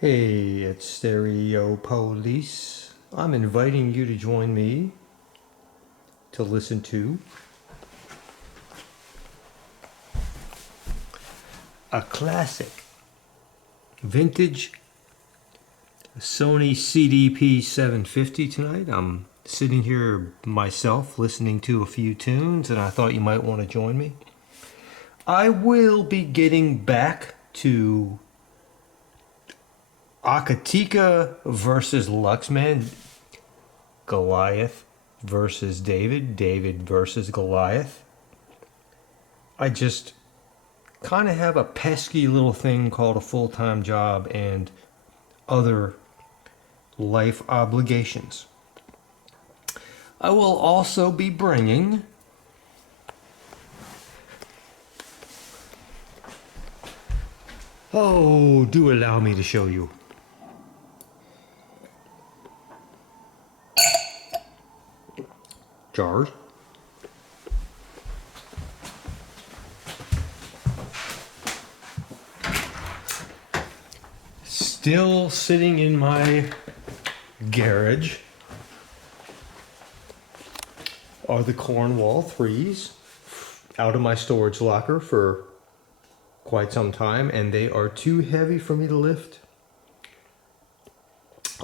Hey, it's Stereo Police. I'm inviting you to join me to listen to a classic vintage Sony CDP-750 tonight. I'm sitting here myself listening to a few tunes, and I thought you might want to join me. I will be getting back to Akatika versus Luxman, Goliath versus David, David versus Goliath. I just kind of have a pesky little thing called a full-time job and other life obligations. I will also be bringing do allow me to show you. Jars. Still sitting in my garage are the Cornwall 3s out of my storage locker for quite some time, and they are too heavy for me to lift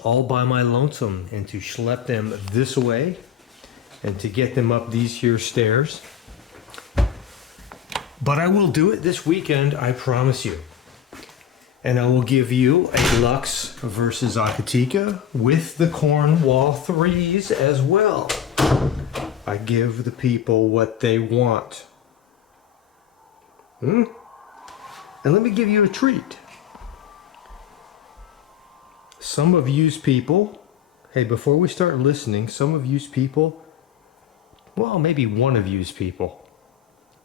all by my lonesome, and to schlep them this way and to get them up these here stairs. But I will do it this weekend, I promise you. And I will give you a Lux versus Akatika with the Cornwall 3s as well. I give the people what they want. And let me give you a treat. Some of you's people, hey, before we start listening, some of you's people, well, maybe one of you's people.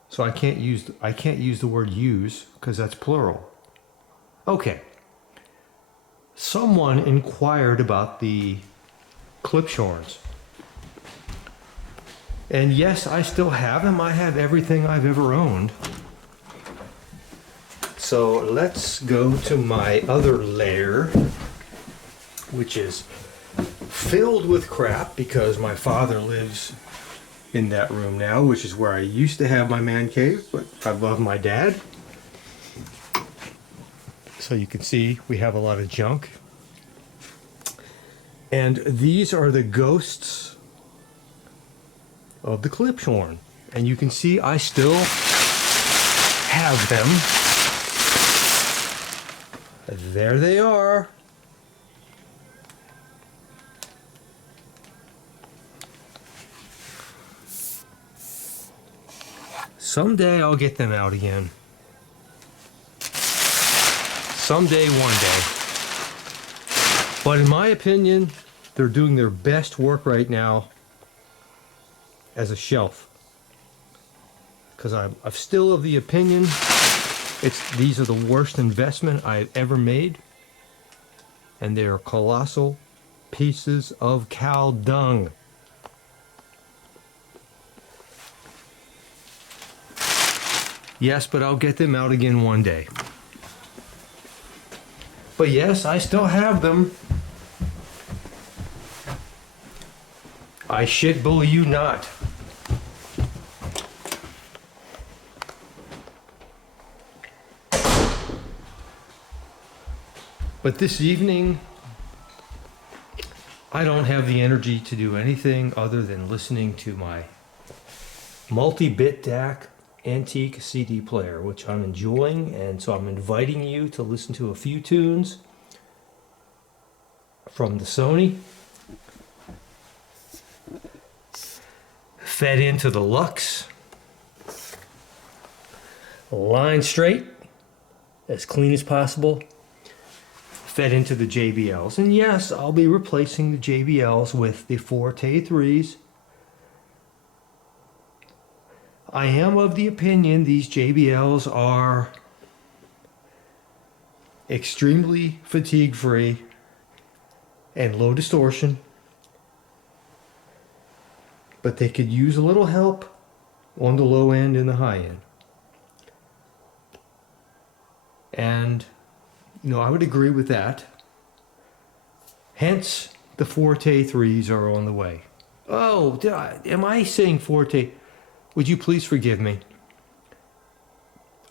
So I can't use the word use because that's plural. Okay. Someone inquired about the Klipschorns. And yes, I still have them. I have everything I've ever owned. So let's go to my other lair, which is filled with crap because my father lives in that room now, which is where I used to have my man cave, but I love my dad. So you can see we have a lot of junk. And these are the ghosts of the Klipschorn. And you can see I still have them. There they are. Someday I'll get them out again. Someday, one day. But in my opinion, they're doing their best work right now as a shelf. Because I'm still of the opinion these are the worst investment I've ever made. And they are colossal pieces of cow dung. Yes, but I'll get them out again one day. But yes, I still have them. I shit bull you not. But this evening, I don't have the energy to do anything other than listening to my multi-bit DAC antique CD player, which I'm enjoying, and so I'm inviting you to listen to a few tunes from the Sony, fed into the Lux, line straight, as clean as possible, fed into the JBLs. And yes, I'll be replacing the JBLs with the Forte 3s. I am of the opinion these JBLs are extremely fatigue free and low distortion, but they could use a little help on the low end and the high end. And, I would agree with that. Hence, the Forte 3s are on the way. Oh, am I saying Forte? Would you please forgive me?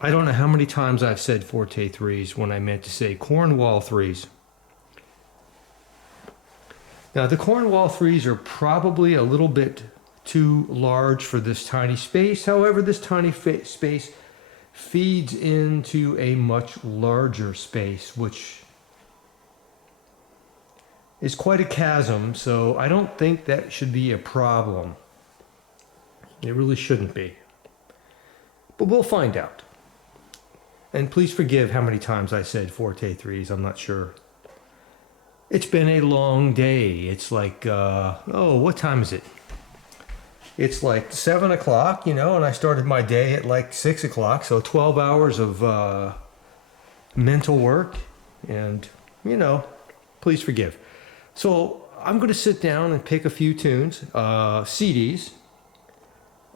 I don't know how many times I've said Forte 3s when I meant to say Cornwall 3s. Now, the Cornwall 3s are probably a little bit too large for this tiny space. However, this tiny space feeds into a much larger space, which is quite a chasm, so I don't think that should be a problem. It really shouldn't be. But we'll find out. And please forgive how many times I said Forte 3s, I'm not sure. It's been a long day. It's like, what time is it? It's like 7 o'clock, and I started my day at like 6 o'clock, so 12 hours of mental work, and, please forgive. So I'm going to sit down and pick a few tunes, CDs.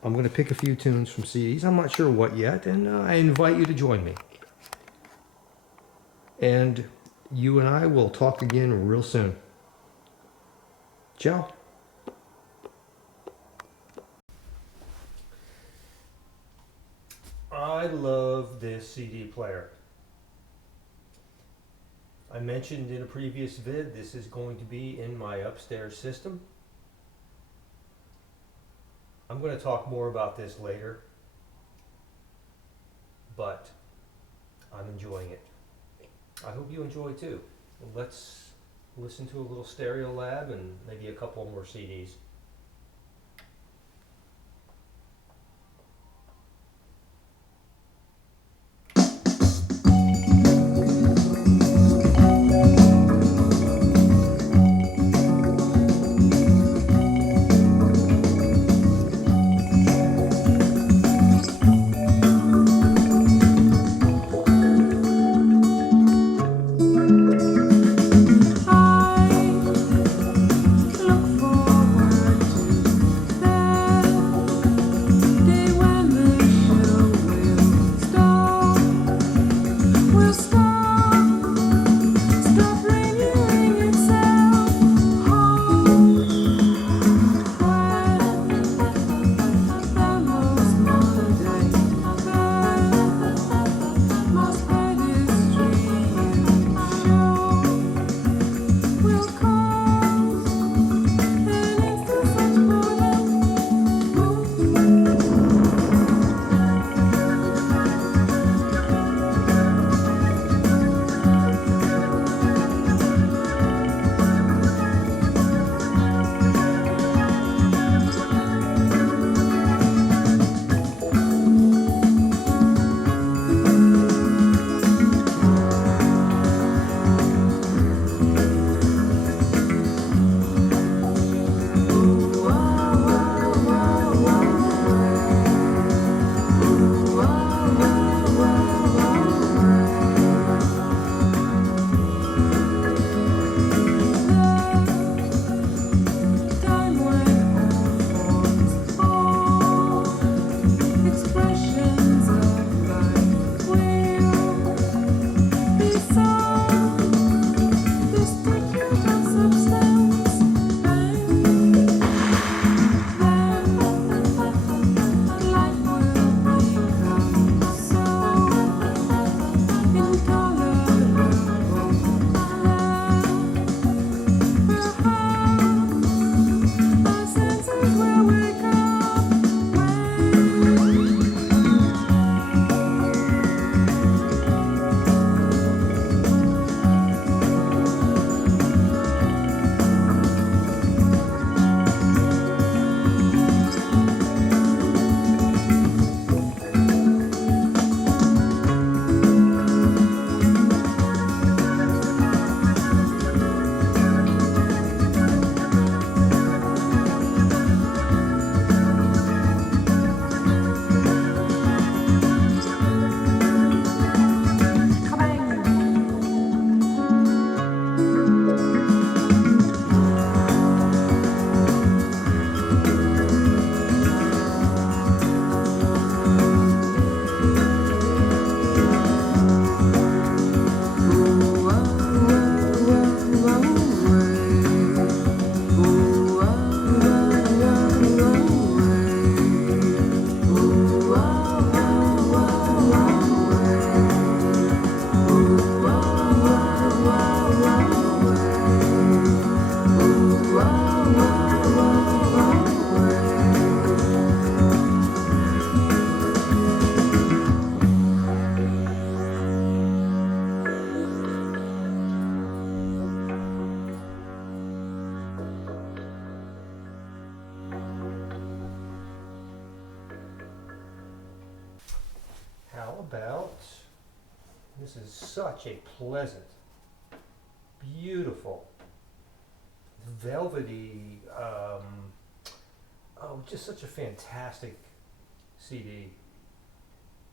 I'm going to pick a few tunes from CDs. I'm not sure what yet, and I invite you to join me. And you and I will talk again real soon. Ciao. I love this CD player. I mentioned in a previous vid, this is going to be in my upstairs system. I'm going to talk more about this later, but I'm enjoying it. I hope you enjoy too. Let's listen to a little Stereo Lab and maybe a couple more CDs. I look forward about, this is such a pleasant, beautiful, velvety, oh, just such a fantastic CD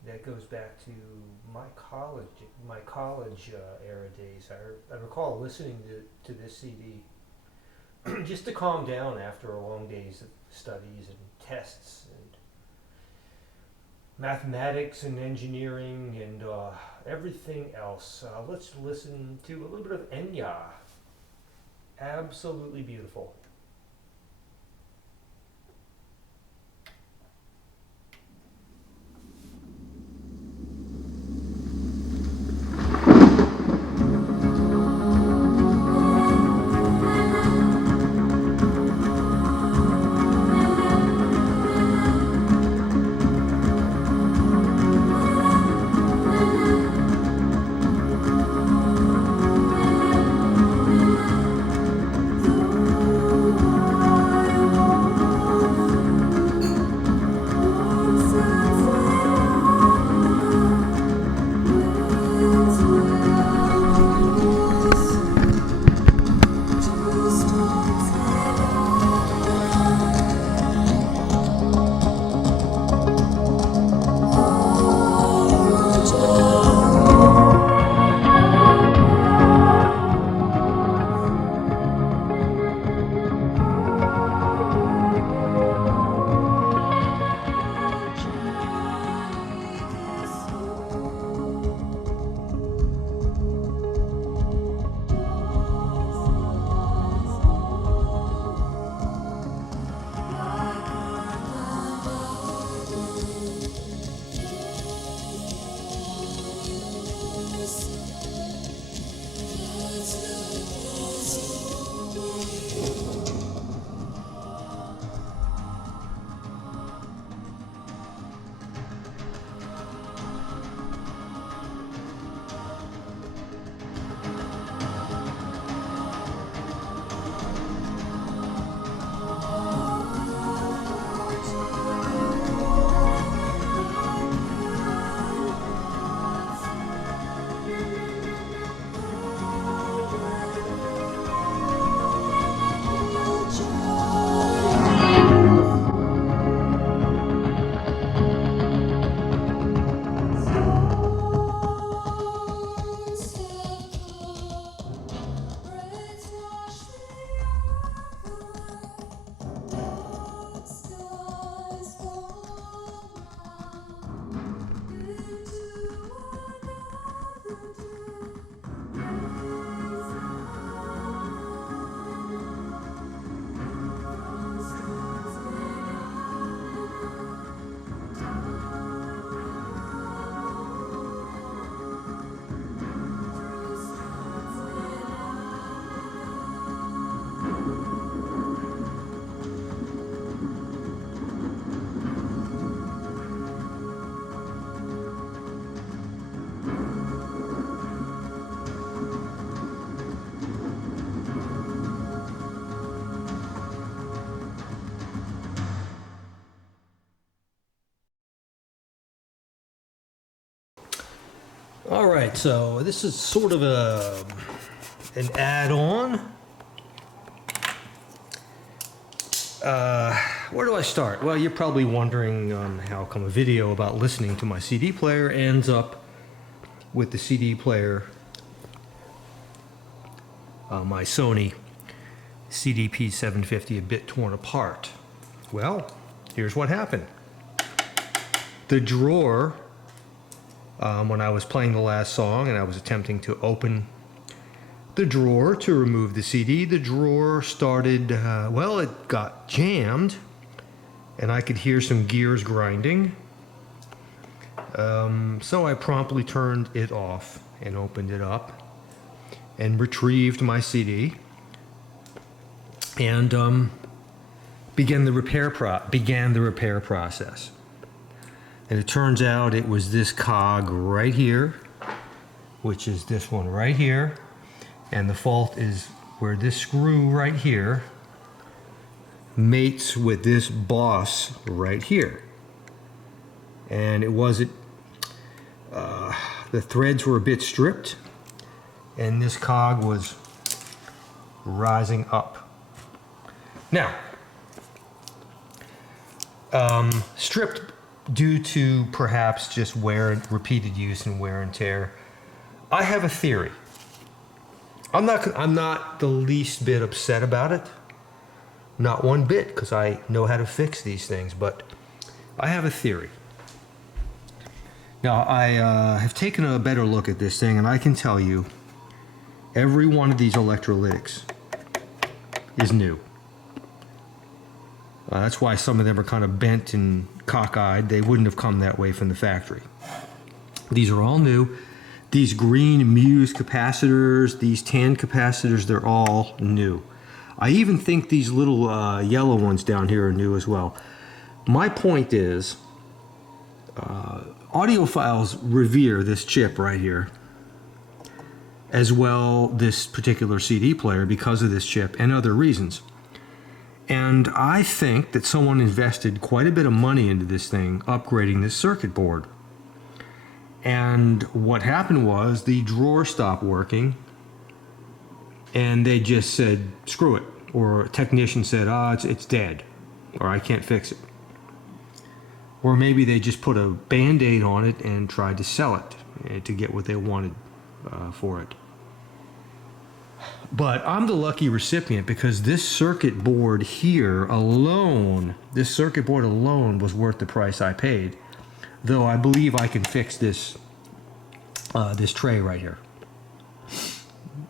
that goes back to my college era days. I recall listening to this CD just to calm down after a long days of studies and tests and mathematics and engineering and everything else. Let's listen to a little bit of Enya. Absolutely beautiful. All right, so this is sort of an add-on. Where do I start? Well, you're probably wondering how come a video about listening to my CD player ends up with the CD player, my Sony CDP-750 a bit torn apart. Well, here's what happened. The drawer, when I was playing the last song and I was attempting to open the drawer to remove the CD, the drawer started, well, it got jammed and I could hear some gears grinding. So I promptly turned it off and opened it up and retrieved my CD and began the repair process. And it turns out it was this cog right here, which is this one right here. And the fault is where this screw right here mates with this boss right here. And it wasn't, the threads were a bit stripped, and this cog was rising up. Now, stripped due to perhaps just repeated use and wear and tear. I have a theory. I'm not the least bit upset about it. Not one bit, because I know how to fix these things, but I have a theory. Now, I have taken a better look at this thing, and I can tell you every one of these electrolytics is new. That's why some of them are kind of bent and cockeyed. They wouldn't have come that way from the factory. These are all new. These green Muse capacitors, these tan capacitors, they're all new. I even think these little yellow ones down here are new as well. My point is, audiophiles revere this chip right here, as well this particular CD player, because of this chip and other reasons. And I think that someone invested quite a bit of money into this thing, upgrading this circuit board. And what happened was the drawer stopped working, and they just said, screw it. Or a technician said, it's dead, or I can't fix it. Or maybe they just put a Band-Aid on it and tried to sell it to get what they wanted for it. But I'm the lucky recipient, because this circuit board here alone, was worth the price I paid. Though I believe I can fix this this tray right here.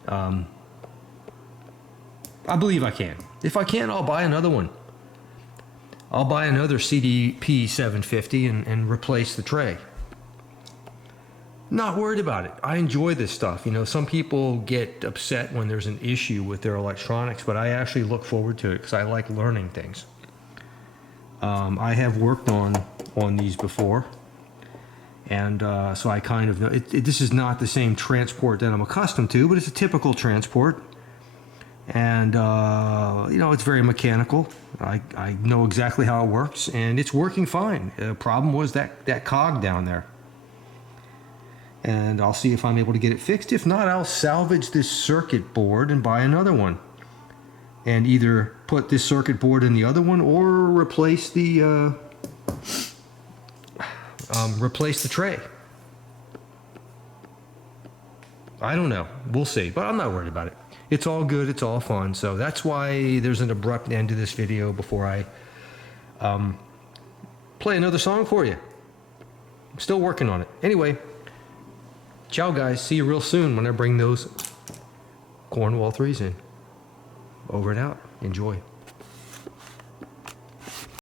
I believe I can. If I can't, I'll buy another one. I'll buy another CDP-750 and replace the tray. Not worried about it. I enjoy this stuff. You know, some people get upset when there's an issue with their electronics, but I actually look forward to it because I like learning things. I have worked on these before, and so I kind of know. This is not the same transport that I'm accustomed to, but it's a typical transport. And, you know, it's very mechanical. I know exactly how it works, and it's working fine. The problem was that cog down there. And I'll see if I'm able to get it fixed. If not, I'll salvage this circuit board and buy another one. And either put this circuit board in the other one or replace the tray. I don't know. We'll see. But I'm not worried about it. It's all good. It's all fun. So that's why there's an abrupt end to this video before I play another song for you. I'm still working on it. Anyway, ciao guys. See you real soon when I bring those Cornwall 3s in. Over and out. Enjoy.